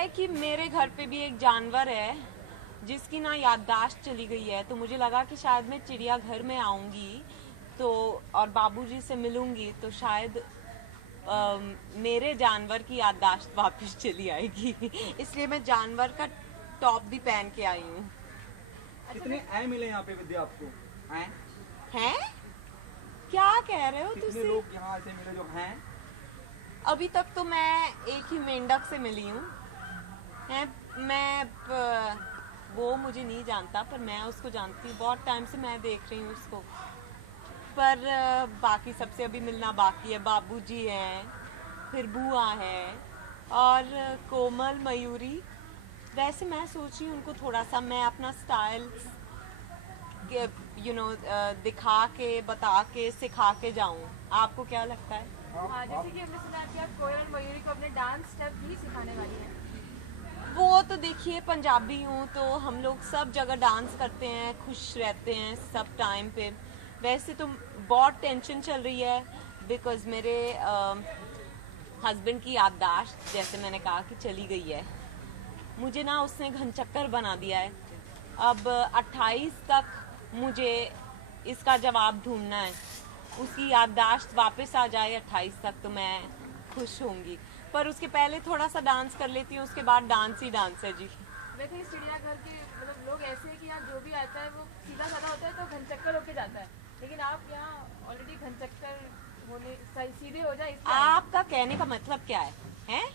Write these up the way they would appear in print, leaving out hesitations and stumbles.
है कि मेरे घर पे भी एक जानवर है जिसकी ना याददाश्त चली गई है, तो मुझे लगा कि शायद मैं चिड़ियाघर में आऊंगी तो और बाबूजी से मिलूंगी तो शायद मेरे जानवर की याददाश्त वापस चली आएगी। इसलिए मैं जानवर का टॉप भी पहन के आई हूँ। कितने ऐ मिले यहाँ पे विद्या आपको? हैं? हैं? क्या कह रहे हो कितने तुम? लोग यहाँ ऐसे मिले जो हैं? अभी तक तो मैं एक ही मेंढक से मिली हूँ। वो मुझे नहीं जानता पर मैं उसको जानती हूँ, बहुत टाइम से मैं देख रही हूँ उसको। पर बाकी सबसे अभी मिलना बाकी है। बाबूजी हैं, फिर बुआ है और कोमल, मयूरी। वैसे मैं सोच रही हूँ उनको थोड़ा सा मैं अपना स्टाइल दिखा के, बता के, सिखा के जाऊँ। आपको क्या लगता है? हाँ, जैसे कि हमने सुना है कि आप कोयल और मयूरी को अपने डांस स्टेप भी सिखाने वाली हैं। वो तो देखिए, पंजाबी हूँ तो हम लोग सब जगह डांस करते हैं, खुश रहते हैं सब टाइम पे। वैसे तो बहुत टेंशन चल रही है बिकॉज मेरे हस्बैंड की याददाश्त, जैसे मैंने कहा, कि चली गई है। मुझे ना उसने घनचक्कर बना दिया है। अब 28 तक मुझे इसका जवाब ढूंढना है। उसकी याददाश्त वापस आ जाए 28 तक तो मैं खुश होंगी। पर उसके पहले थोड़ा सा डांस कर लेती हूँ, उसके बाद डांस ही डांस है जी। वैसे इस चिड़ियाघर के मतलब लोग ऐसे हैं कि यहाँ जो भी आता है वो सीधा साधा होता है तो घनचक्कर होके जाता है, लेकिन आप यहाँ ऑलरेडी घनचक्कर होने सीधे हो जाए इसलिए आपका कहने का मतलब क्या है? हैं?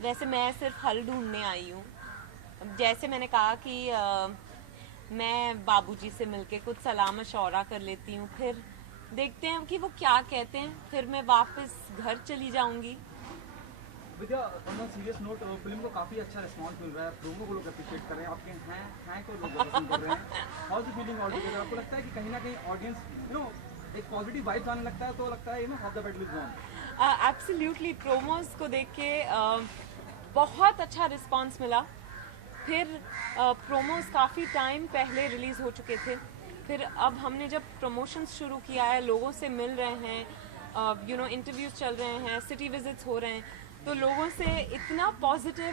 वैसे मैं सिर्फ हल ढूंढने आई हूँ। जैसे मैंने कहा कि मैं बाबूजी से मिलके कुछ सलाह मशवरा कर लेती हूँ, फिर देखते हैं कि वो क्या कहते हैं, फिर मैं वापस घर चली जाऊंगी। Vidya, on a serious note, film को काफी अच्छा रिस्पांस मिल रहा है, प्रोमो को लोग अप्रिशिएट कर रहे हैं, आपके हैं को लोग पसंद कर रहे हैं। How is feeling all together? आपको लगता है कि कहीं ना कहीं ऑडियंस एक पॉजिटिव वाइब्स आने लगता है, तो लगता है how the battle is gone? Absolutely, promos को देख के बहुत अच्छा रिस्पांस मिला। फिर प्रोमोज काफ़ी टाइम पहले रिलीज़ हो चुके थे, फिर अब हमने जब प्रमोशंस शुरू किया है, लोगों से मिल रहे हैं, इंटरव्यूज चल रहे हैं, सिटी विजिट्स हो रहे हैं, तो लोगों से इतना पॉजिटिव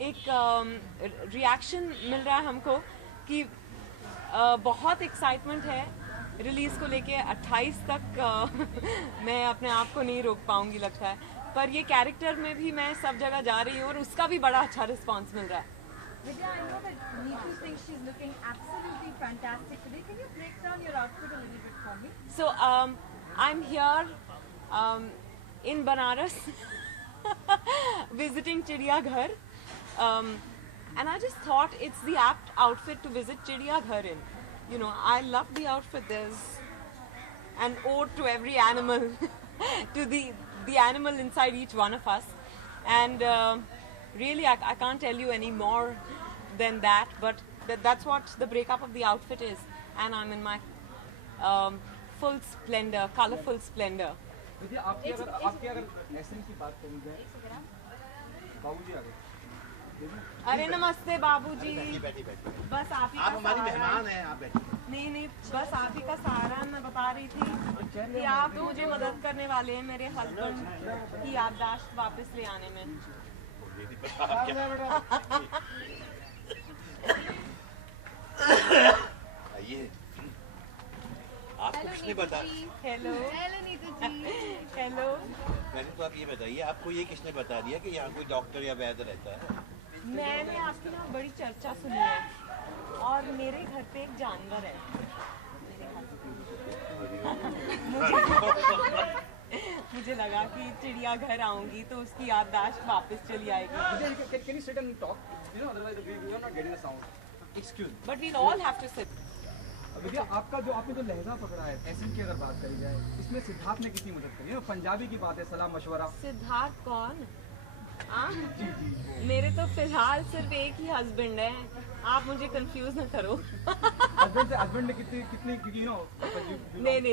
एक रिएक्शन मिल रहा है हमको कि बहुत एक्साइटमेंट है रिलीज़ को लेके। 28 तक मैं अपने आप को नहीं रोक पाऊंगी लगता है। पर ये कैरेक्टर में भी मैं सब जगह जा रही हूँ और उसका भी बड़ा अच्छा रिस्पॉन्स मिल रहा है। Vidya, I know that Neetu thinks she's looking absolutely fantastic today. Can you break down your outfit a little bit for me? So I'm here in Banaras visiting Chidiyaghar, and I just thought it's the apt outfit to visit Chidiyaghar in. I love the outfit. There's an ode to every animal, to the animal inside each one of us, and really I can't tell you any more than that, but that's what the breakup of the outfit is, and I'm in my full splendor, colorful splendor. विद्या, आपकी अगर essence की बात करी जाए, बाबूजी आ गए। अरे नमस्ते बाबूजी। बस आप ही का हमारी मेहमान हैं, आप बैठिए। नहीं, बस आप ही का सहारा है। मैं बता रही थी कि आप मुझे मदद करने वाले हैं मेरे हस्बैंड की याददाश्त वापस ले आने में। आइए, आपको किसने बता? हेलो नीतू जी। हेलो। पहले तो आप ये बताइए, आपको ये किसने बता दिया कि यहाँ कोई डॉक्टर या वैद्य रहता है? मैंने आपकी ना बड़ी चर्चा सुनी है और मेरे घर पे एक जानवर है। मुझे लगा कि चिड़ियाघर आऊंगी तो उसकी याददाश्त वापस चली आएगी। Can you sit and talk? Otherwise we are not getting the sound. Excuse me. But we'll all have to sit. विद्या, आपने जो लहजा पकड़ा है, एसेंस की अगर बात करी जाए, इसमें सिद्धार्थ ने कितनी मदद करी है? पंजाबी की बात है, सलाह मशवरा। सिद्धार्थ कौन? मेरे तो फिलहाल सिर्फ एक ही हस्बैंड है, आप मुझे कंफ्यूज ना करो। हस्बैंड ने कितनी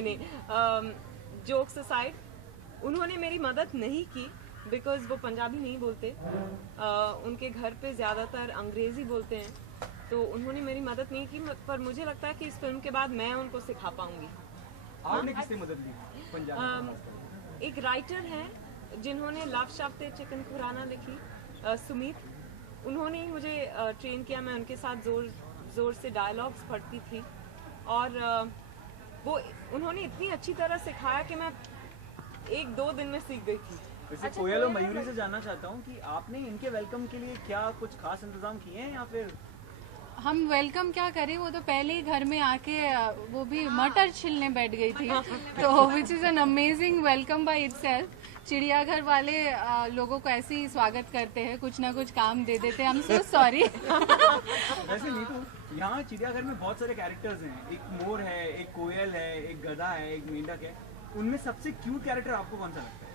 नहीं, जोक्स असाइड, उन्होंने मेरी मदद नहीं की बिकॉज वो पंजाबी नहीं बोलते। उनके घर पे ज़्यादातर अंग्रेज़ी बोलते हैं, तो उन्होंने मेरी मदद नहीं की। पर मुझे लगता है कि इस फिल्म के बाद मैं उनको सिखा पाऊंगी। आपने किससे मदद ली? पंजाबी एक राइटर है जिन्होंने लव शाफ्ते चिकन खुराना लिखी, सुमित, उन्होंने ही मुझे ट्रेन किया। मैं उनके साथ जोर से डायलॉग्स पढ़ती थी और वो उन्होंने इतनी अच्छी तरह सिखाया कि मैं 1-2 दिन में सीख गई थी। वैसे कोयल और मयूरी से जानना चाहता हूँ कि आपने इनके वेलकम के लिए क्या कुछ खास इंतजाम किए हैं या फिर हम वेलकम क्या करें, वो तो पहले ही घर में आके वो भी मटर छिलने बैठ गई थी तो which is an amazing welcome by itself. चिड़ियाघर वाले लोगों को ऐसे ही स्वागत करते हैं, कुछ ना कुछ काम दे देते हैं। I am so sorry. वैसे नीतू, यहाँ चिड़ियाघर में बहुत सारे कैरेक्टर्स हैं, एक मोर है, एक कोयल है, एक गधा है, एक मेंढक है। उनमें सबसे क्यूट कैरेक्टर आपको कौन सा लगता है?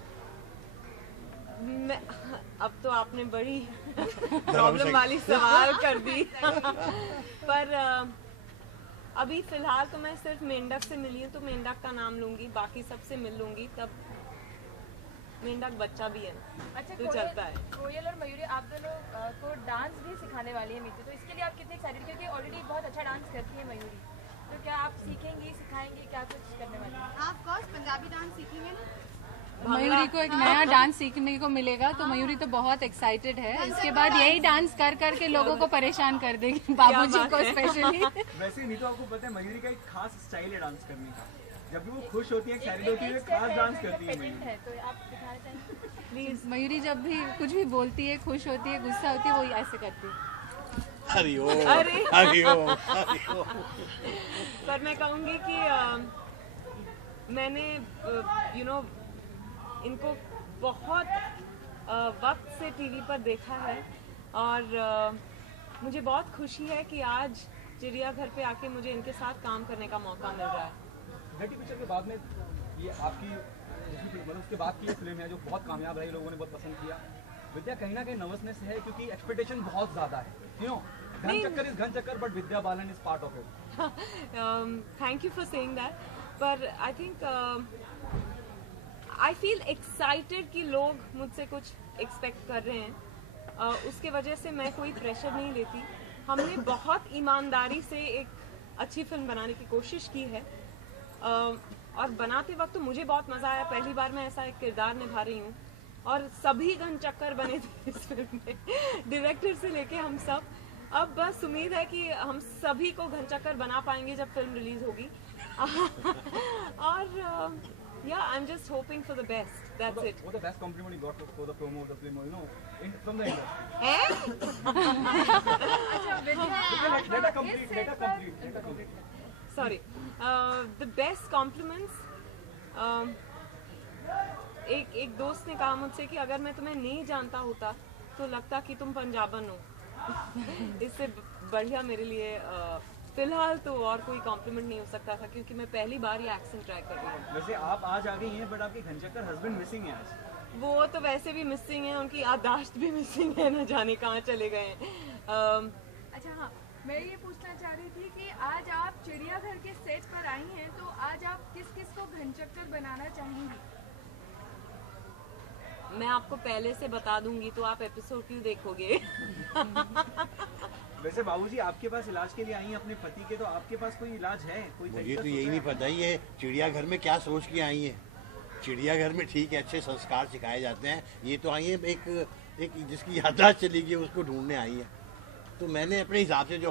अब तो आपने बड़ी प्रॉब्लम वाली सवाल कर दी पर अभी फिलहाल तो मैं सिर्फ मेंढक से मिली हूँ तो मेंढक का नाम लूंगी, बाकी सबसे मिल लूंगी तब। मेंढक बच्चा भी है अच्छा, तो चलता है। कोयल और मयूरी आप दोनों को डांस भी सिखाने वाली है नीतू, तो इसके लिए आप कितने एक्साइटेड, क्योंकि ऑलरेडी बहुत अच्छा डांस करती है मयूरी, तो क्या आप सीखेंगी, सिखाएंगी, क्या कुछ करने वाली हैं? आप कोर्स पंजाबी डांस सीखेंगे ना? मयूरी को एक नया डांस सीखने को मिलेगा तो मयूरी तो बहुत एक्साइटेड है। इसके बाद यही डांस कर कर के लोगों को परेशान कर देगी, बाबूजी को स्पेशली। वैसे नीतू, आपको पता है मयूरी का एक खास स्टाइल है डांस करने का। जब भी वो खुश होती है, एक्साइटेड होती है, खास डांस करती है मयूरी। है तो आप दिखाना चाहेंगे प्लीज। मयूरी जब भी कुछ भी बोलती है, खुश होती है, गुस्सा होती है, वो ऐसे करती है। हरिओम अरे। हरिओम हरिओम। पर मैं कहूँगी कि मैंने इनको बहुत वक्त से टीवी पर देखा है और मुझे बहुत खुशी है कि आज चिड़ियाघर पे आके मुझे इनके साथ काम करने का मौका मिल रहा है। घटी पिक्चर के बाद में ये आपकी मतलब उसके बाद की ये फिल्म है जो बहुत कामयाब रही, लोगों ने बहुत पसंद किया। विद्या, कहीं ना कहीं नर्वसनेस है क्योंकि एक्सपेक्टेशन बहुत ज़्यादा है, घन चक्कर is Ghanchakkar, but Vidya Balan is part of it. Thank you for saying that, पर I think I feel excited कि लोग मुझसे कुछ एक्सपेक्ट कर रहे हैं, उसके वजह से मैं कोई प्रेशर नहीं लेती। हमने बहुत ईमानदारी से एक अच्छी फिल्म बनाने की कोशिश की है और बनाते वक्त तो मुझे बहुत मज़ा आया। पहली बार मैं ऐसा एक किरदार निभा रही हूँ और सभी घन चक्कर बने थे इस फिल्म में, डायरेक्टर से लेके हम सब। अब बस उम्मीद है कि हम सभी को घन चक्कर बना पाएंगे जब फिल्म रिलीज होगी और yeah, I'm just hoping for the best. That's it. What the best compliment you got for the promo of the film, from the industry? अच्छा, Let her complete. Sorry. The best compliments. एक दोस्त ने कहा मुझसे कि अगर मैं तुम्हें नहीं जानता होता तो लगता कि तुम पंजाबन हो। इससे बढ़िया मेरे लिए फिलहाल तो और कोई कॉम्प्लीमेंट नहीं हो सकता था क्योंकि मैं पहली बार ये एक्सेंट ट्राई कर रही हूँ। वैसे आप आज आ गई हैं, बट आपके घनचक्कर हस्बैंड मिसिंग है आज। वो तो वैसे भी मिसिंग है, उनकी याददाश्त भी मिसिंग है, न जाने कहाँ चले गए हैं। अच्छा हाँ, मैं ये पूछना चाह रही थी कि आज आप चिड़ियाघर के सेट पर आई हैं, तो आज आप किस किस को घनचक्कर बनाना चाहेंगी? मैं आपको पहले से बता दूंगी तो आप एपिसोड क्यों देखोगे? वैसे बाबूजी, आपके पास इलाज के लिए आई हैं अपने पति के, तो आपके पास कोई इलाज है? कोई मुझे तो यही नहीं पता ये चिड़ियाघर में क्या सोच के आई है। चिड़ियाघर में ठीक है, अच्छे संस्कार सिखाए जाते हैं, ये तो आई है एक जिसकी याददाश्त चली गई उसको ढूंढने आई है। तो मैंने अपने हिसाब से जो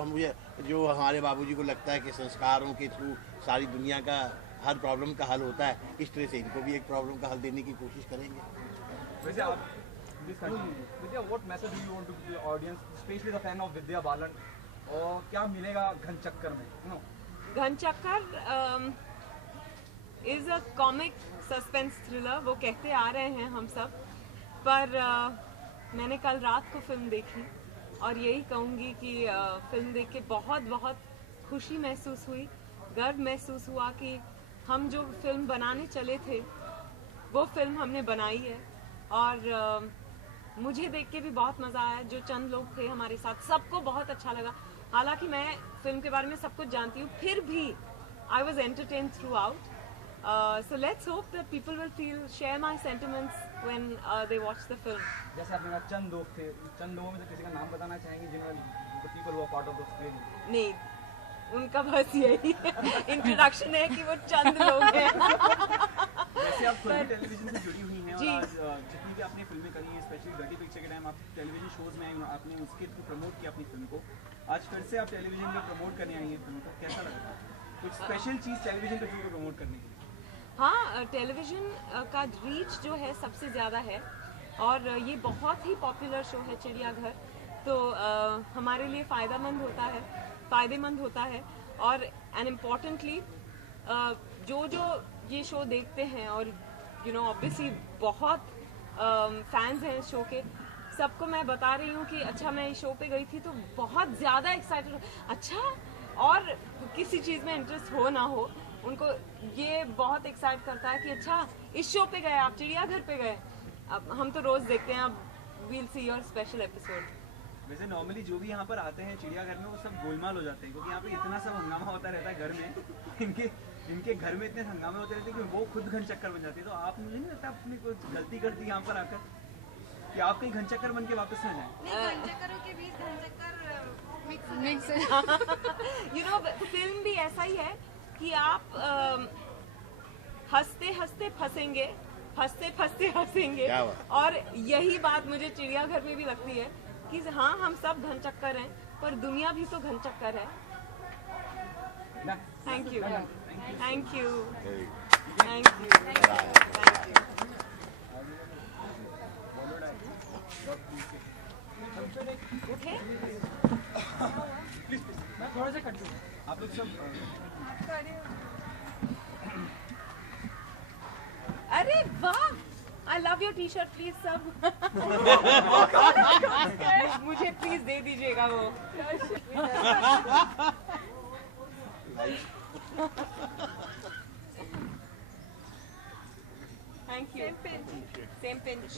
हमारे बाबूजी को लगता है कि संस्कारों के थ्रू सारी दुनिया का हर प्रॉब्लम का हल होता है, इस तरह से इनको भी एक प्रॉब्लम का हल देने की कोशिश करेंगे। वैसे आप विद्या, what message do you want to give the audience, especially the fan of Vidya Balan, और क्या मिलेगा घनचक्कर में? Ghanchakkar is a comic suspense thriller, वो कहते आ रहे हैं हम सब, पर मैंने कल रात को फिल्म देखी और यही कहूँगी कि फिल्म देख के बहुत बहुत खुशी महसूस हुई, गर्व महसूस हुआ कि हम जो फिल्म बनाने चले थे वो फिल्म हमने बनाई है और मुझे देख के भी बहुत मज़ा आया। जो चंद लोग थे हमारे साथ, सबको बहुत अच्छा लगा। हालांकि मैं फिल्म के बारे में सब कुछ जानती हूँ, फिर भी I was entertain through out. So let's hope that people will share my sentiments when they watch the film. जैसे आपने कहा चंद लोग थे, चंद लोगों में से किसी का नाम बताना चाहेंगे जिन्होंने the people who are part of the film? नहीं, उनका बस यही इंट्रोडक्शन है कि वो चंद लोग हैं। जैसे आप खुद भी टेलीविजन से जुड़ी हुई हैं और जी। आज जितनी भी आपने फिल्में करी हैं, स्पेशली डर्टी पिक्चर के टाइम आप टेलीविजन शोज में आई, आपने उसके थ्रू प्रमोट किया अपनी फिल्म को, आज फिर से आप टेलीविजन में प्रमोट करने आई हैं फिल्म को, कैसा लगा? कुछ स्पेशल चीज़ टेलीविजन पे फिल्म को प्रमोट करने के लिए? हाँ, टेलीविज़न का रीच जो है सबसे ज़्यादा है और ये बहुत ही पॉपुलर शो है चिड़ियाघर, तो हमारे लिए फ़ायदेमंद होता है और एंड इम्पॉर्टेंटली जो ये शो देखते हैं और ऑब्वियसली बहुत फैंस हैं इस शो के, सबको मैं बता रही हूँ कि अच्छा मैं इस शो पे गई थी तो बहुत ज़्यादा एक्साइटेड, अच्छा और किसी चीज़ में इंटरेस्ट हो ना हो, उनको ये बहुत एक्साइट करता है कि अच्छा इस शो पे गए आप, चिड़ियाघर पे गए। अब हम तो रोज़ देखते हैं, अब we'll see your special episode. वैसे नॉर्मली जो भी यहाँ पर आते हैं चिड़ियाघर में वो सब गोलमाल हो जाते हैं, क्योंकि यहाँ पे इतना सब हंगामा होता रहता है घर में इनके घर में इतने हंगामे होते रहते हैं कि वो खुद घन चक्कर बन जाती है। तो आप, मुझे नहीं लगता आपने कुछ गलती कर दी यहाँ पर आकर कि आप कहीं घन चक्कर बन के वापस ना जाए? घंचक्करों के बीच घंचक्कर मिक्स फिल्म भी ऐसा ही है कि आप हंसते हंसते फंसेंगे, फंसते हंसेंगे, क्या बात। और यही बात मुझे चिड़ियाघर में भी लगती है कि हाँ हम सब घन चक्कर हैं पर दुनिया भी तो घन चक्कर है। Thank you thank you thank you. उठे थोड़ा सा कट दो आप लोग सब। अरे वाह, I love your T shirt please सब। मुझे प्लीज दे दीजिएगा वो। Thank you. Same pinch.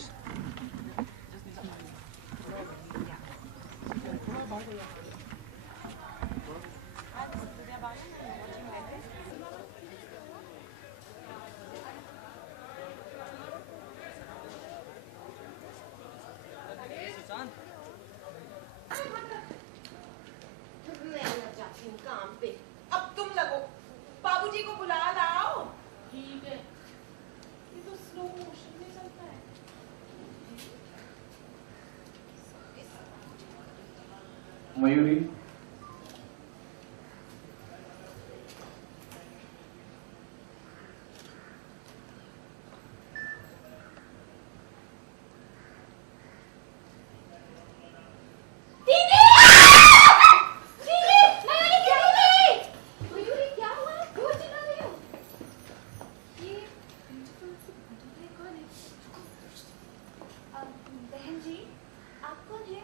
मैं लग जाती हूँ काम पे, अब तुम लगो, बाबूजी को बुला लाओ। ठीक है, ये तो स्लो मोशन में चलता है। मयूरी, बहन जी, आप कौन है?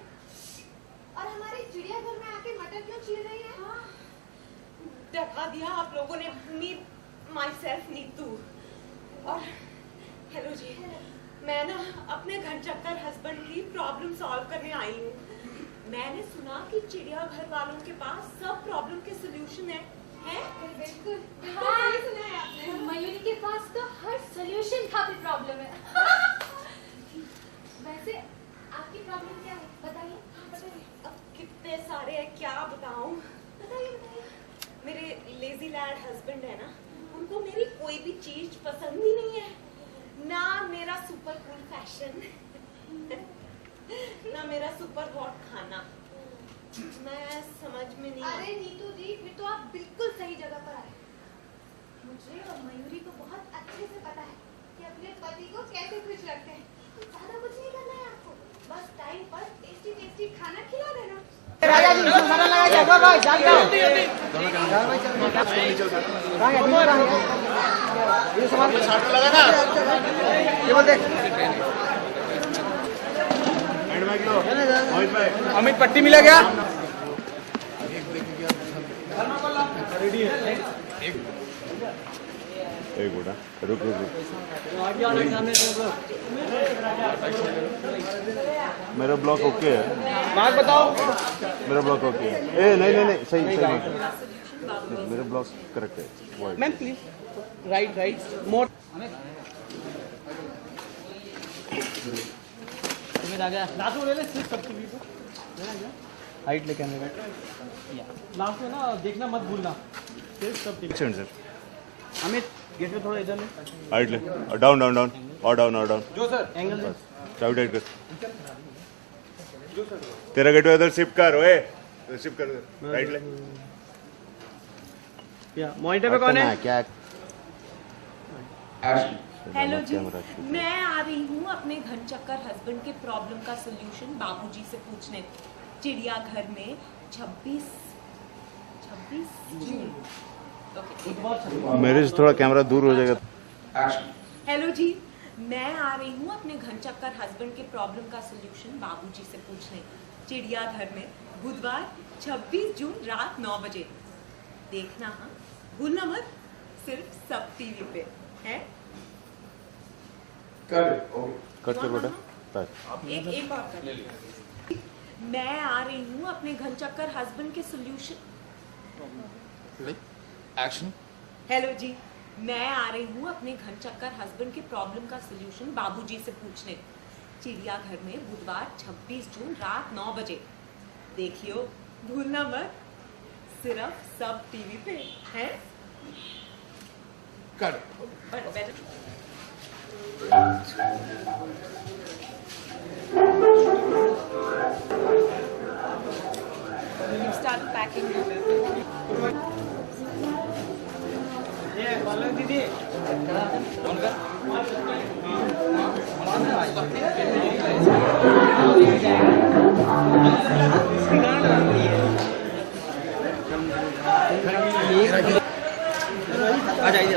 और हमारे चिड़ियाघर में आके मटर क्यों छील रही है? डका दिया आप लोगों ने। Meet myself Neetu. और हेलो जी, मैं ना अपने घर चक्कर हस्बैंड की प्रॉब्लम सॉल्व करने आई हूँ। मैंने सुना कि चिड़ियाघर वालों के पास सब प्रॉब्लम के सोल्यूशन है? बिल्कुल सही सुना है आपने। मयूरी के पास तो हर सोल्यूशन का भी प्रॉब्लम है। वैसे आपकी प्रॉब्लम क्या है बताइए। अब कितने सारे हैं, क्या बताऊं? बताइए। मेरे लेजी लैड हस्बैंड है ना, उनको मेरी कोई भी चीज पसंद ही नहीं है। ना मेरा सुपर कूल फैशन, ना मेरा सुपर हॉट खाना। मैं समझ में नहीं अरे नीतू जी, फिर तो आप बिल्कुल सही जगह पर आए। मुझे और मयूरी को बहुत अच्छे से पता है कि अपने पति को कैसे खुश रखते हैं। ज्यादा कुछ नहीं करना है आपको, बस टाइम पर टेस्टी टेस्टी खाना खिला देना। अमित पट्टी मिला क्या? एक मिनट रुक। मेरा ब्लॉक ओके है। बात बताओ। मेरा ब्लॉक ओके है। ए नहीं सही मेरा ब्लॉक करेक्ट है। मैम प्लीज राइट मोर। आ गया लास्ट में ले ले सिर्फ सबकी वीडियो हाइट लेके आने लास्ट में ना देखना मत भूलना सिर्फ सब। सर अमित गेट में थोड़ा इधर ले height lay down down down और डाउन और डाउन जो सर एंगल से चाबी टाइट कर तेरा गेट इधर शिफ्ट कर ओए शिफ्ट कर राइट ले क्या मॉनिटर पे कौन है क्या हेलो जी, मैं आ रही हूँ अपने घनचक्कर हस्बैंड के प्रॉब्लम का सोल्यूशन बाबूजी से पूछने चिड़ियाघर में 26 जून। मेरे से थोड़ा कैमरा दूर हो जाएगा हेलो जी, मैं आ रही हूँ अपने घनचक्कर हस्बैंड के प्रॉब्लम का सोल्यूशन बाबूजी से पूछने चिड़ियाघर में बुधवार 26 जून रात 9 बजे। देखना हाँ, भूलना मत, सिर्फ सब टीवी पे है। कट कर बेटा एक और कर मैं आ रही हूँ अपने घनचक्कर हस्बैंड के सोल्यूशन। एक्शन हेलो जी, मैं आ रही हूँ अपने घनचक्कर हस्बैंड के प्रॉब्लम का सोल्यूशन बाबूजी से पूछने चिड़ियाघर में बुधवार 26 जून रात 9 बजे। देखियो, भूलना मत, सिर्फ सब टीवी पे है। कर Start packing. ये पल्लव दीदी फोन कर आ जाइए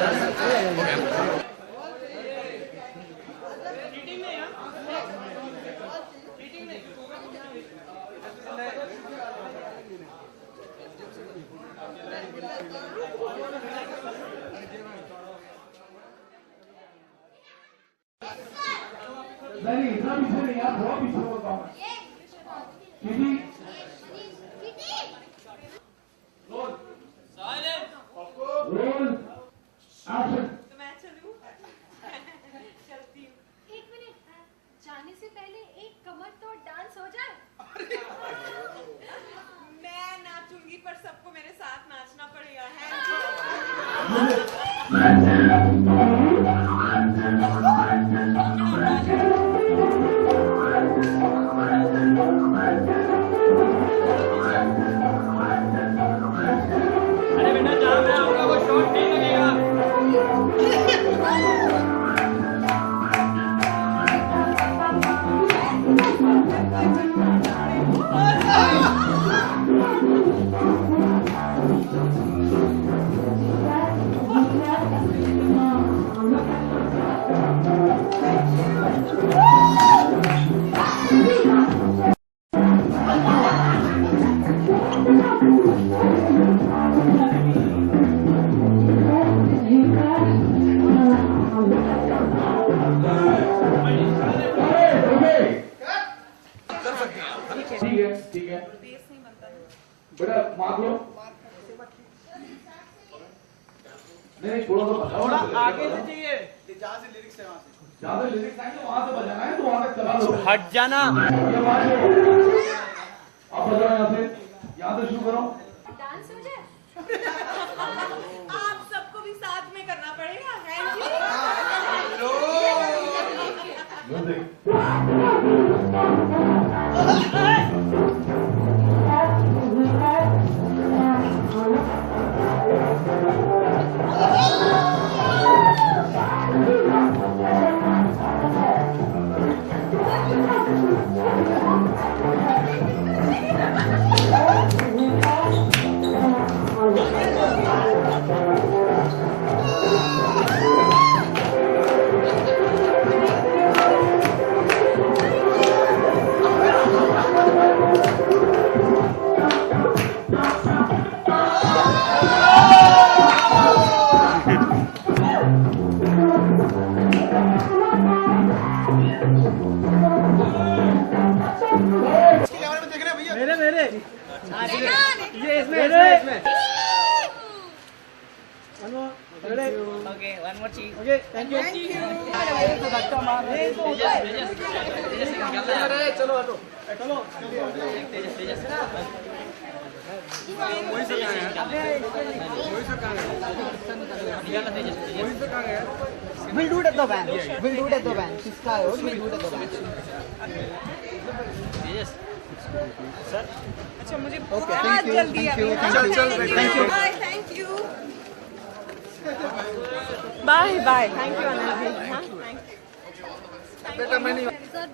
नहीं इतना पीछे नहीं यार बहुत पीछे होता हूँ दीदी रोल एक्शन तो मैं चलूं? चलती हूँ। एक मिनट जाने से पहले एक कमर तोड़ डांस हो जाए। मैं नाचूंगी पर सबको मेरे साथ नाचना पड़ेगा है। अरे बेटा जाओ मैं आऊंगा वो शॉट नहीं लगेगा ठीक है बेटा मार लो नहीं थोड़ा सा थोड़ा आगे से चाहिए जहाँ से लिरिक्स आएंगे वहाँ से बजाना है तो वहाँ तक चला लो हट जाना अब बजाओ यहाँ से शुरू करो डांस हो जाए। आप सबको भी साथ में करना पड़ेगा है म्यूजिक मेरे ये इसमें ओके 1 ओके थैंक यू धक्का मार चलो हटो चलो We'll do it at the van. We'll do it at the van. She's tired. We'll do it at the van. अच्छा मुझे Okay. Thank you. Thank you. Thank you. Thank you. Bye thank you bye bye thank you Anil ji हाँ thank you